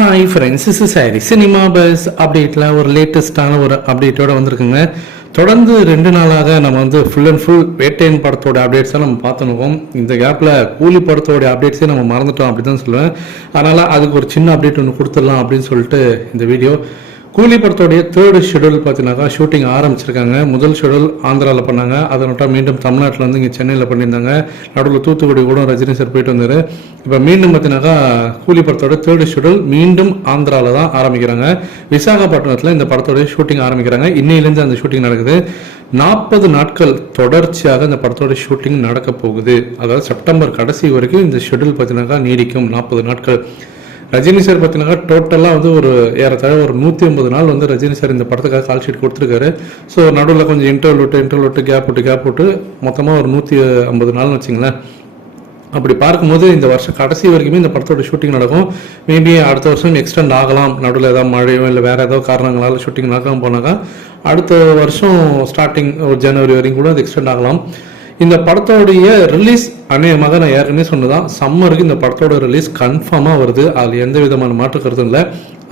Hi friends இஸ் சாரி cinema buzz அப்டேட்டில் ஒரு லேட்டஸ்ட்டான ஒரு அப்டேட்டோட வந்திருக்குங்க. தொடர்ந்து ரெண்டு நாளாக நம்ம வந்து ஃபுல் அண்ட் ஃபுல் வேட்டையன் படத்தோட அப்டேட்ஸாக நம்ம பார்த்துருக்கோம் இந்த கேப்பில் கூலி படத்தோட அப்டேட்ஸே நம்ம மறந்துட்டோம் அப்படி தான் சொல்லுவேன். அதனால் அதுக்கு ஒரு சின்ன அப்டேட் ஒன்று கொடுத்துடலாம் அப்படின்னு சொல்லிட்டு இந்த வீடியோ கூலி படத்தோடைய தேர்டு ஷெடியூல் பார்த்தீங்கன்னாக்கா ஷூட்டிங் ஆரம்பிச்சிருக்காங்க. முதல் ஷெடியூல் ஆந்திராவில் பண்ணாங்க. அதை விட்டால் மீண்டும் தமிழ்நாட்டில் வந்து இங்கே சென்னையில் பண்ணியிருந்தாங்க. நடுவில் தூத்துக்குடி கூட ரஜினி சார் போயிட்டு வந்தார். இப்போ மீண்டும் பார்த்தீங்கன்னாக்கா கூலி படத்தோட தேர்டு ஷெடியூல் மீண்டும் ஆந்திராவில் தான் ஆரம்பிக்கிறாங்க. விசாகப்பட்டினத்தில் இந்த படத்தோடைய ஷூட்டிங் ஆரம்பிக்கிறாங்க. இன்னையிலேருந்து அந்த ஷூட்டிங் நடக்குது. நாற்பது நாட்கள் தொடர்ச்சியாக இந்த படத்தோட ஷூட்டிங் நடக்க போகுது. அதாவது செப்டம்பர் கடைசி வரைக்கும் இந்த ஷெடியூல் பார்த்தீங்கன்னாக்கா நீடிக்கும். நாற்பது நாட்கள். ரஜினி சார் பார்த்தீங்கன்னா டோட்டலாக வந்து ஒரு ஏறத்தாழ ஒரு நூற்றி ஐம்பது நாள் வந்து ரஜினி சார் இந்த படத்துக்காக கால் ஷீட் கொடுத்துருக்காரு. ஸோ நடுவில் கொஞ்சம் இன்டர்வல் விட்டு இன்டர்வல் விட்டு கேப் விட்டு கேப் விட்டு மொத்தமாக ஒரு நூற்றி ஐம்பது நாள்னு வச்சிங்களேன். அப்படி பார்க்கும்போது இந்த வருஷம் கடைசி வரைக்குமே இந்த படத்தோட ஷூட்டிங் நடக்கும். மேபி அடுத்த வருஷம் எக்ஸ்டெண்ட் ஆகலாம். நடுவில் ஏதாவது மழையோ இல்லை வேறு ஏதோ காரணங்களால் ஷூட்டிங் நடக்காமல் போனாக்கா அடுத்த வருஷம் ஸ்டார்டிங் ஒரு ஜனவரி வரைக்கும் கூட அது எக்ஸ்டெண்ட் ஆகலாம். இந்த படத்தோடைய ரிலீஸ் அநேகமாக நான் ஏற்கனவே சொன்னதான் சம்மருக்கு இந்த படத்தோட ரிலீஸ் கன்ஃபார்மாக வருது. அதில் எந்த விதமான மாற்று கருத்தும் இல்லை.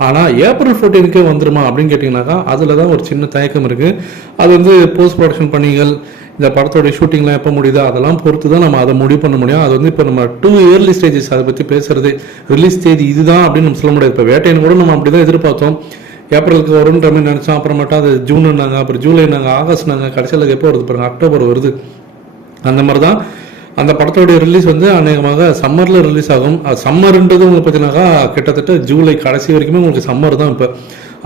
ஆனால் ஏப்ரல் ஃபோர்டீனுக்கே வந்துருமா அப்படின்னு கேட்டிங்கனாக்கா அதில் தான் ஒரு சின்ன தயக்கம் இருக்குது அது வந்து போஸ்ட் ப்ரொடக்ஷன் பணிகள் இந்த படத்தோடைய ஷூட்டிங்லாம் எப்போ முடியுதோ அதெல்லாம் பொறுத்து தான் நம்ம அதை முடிவு பண்ண முடியும். அது வந்து இப்போ நம்ம டூ இயர்லி ஸ்டேஜஸ் அதை பற்றி பேசுறது. ரிலீஸ் தேதி இதுதான் அப்படின்னு நம்ம சொல்ல முடியாது. இப்போ வேட்டையன் கூட நம்ம அப்படி தான் எதிர்பார்த்தோம். ஏப்ரலுக்கு வரும்ன்ற மாதிரி நினச்சோம். அப்புறமேட்டா அது ஜூன்னுனாங்க அப்புறம் ஜூலை நாங்கள் ஆகஸ்ட் நாங்கள் கடைசியில் எப்போ வருது பாருங்க அக்டோபர் வருது. அந்த மாதிரி தான் அந்த படத்தோடைய ரிலீஸ் வந்து அநேகமாக சம்மரில் ரிலீஸ் ஆகும். சம்மருன்றது சம்மர்ன்றது உங்களுக்கு பார்த்தீங்கன்னாக்கா கிட்டத்தட்ட ஜூலை கடைசி வரைக்குமே உங்களுக்கு சம்மர் தான் இப்போ.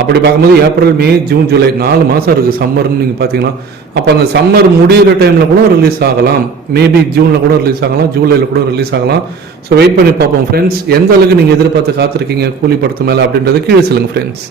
அப்படி பார்க்கும்போது ஏப்ரல் மே ஜூன் ஜூலை நாலு மாதம் இருக்குது சம்மர்னு நீங்கள் பார்த்தீங்கன்னா. அப்போ அந்த சம்மர் முடிகிற டைமில் கூட ரிலீஸ் ஆகலாம். மேபி ஜூனில் கூட ரிலீஸ் ஆகலாம். ஜூலையில் கூட ரிலீஸ் ஆகலாம். ஸோ வெயிட் பண்ணி பார்ப்போம் ஃப்ரெண்ட்ஸ் எந்த அளவுக்கு நீங்கள் எதிர்பார்த்து காத்திருக்கீங்க? கூலி படத்து மேலே அப்படின்றது கீழே சொல்லுங்கள் ஃப்ரெண்ட்ஸ்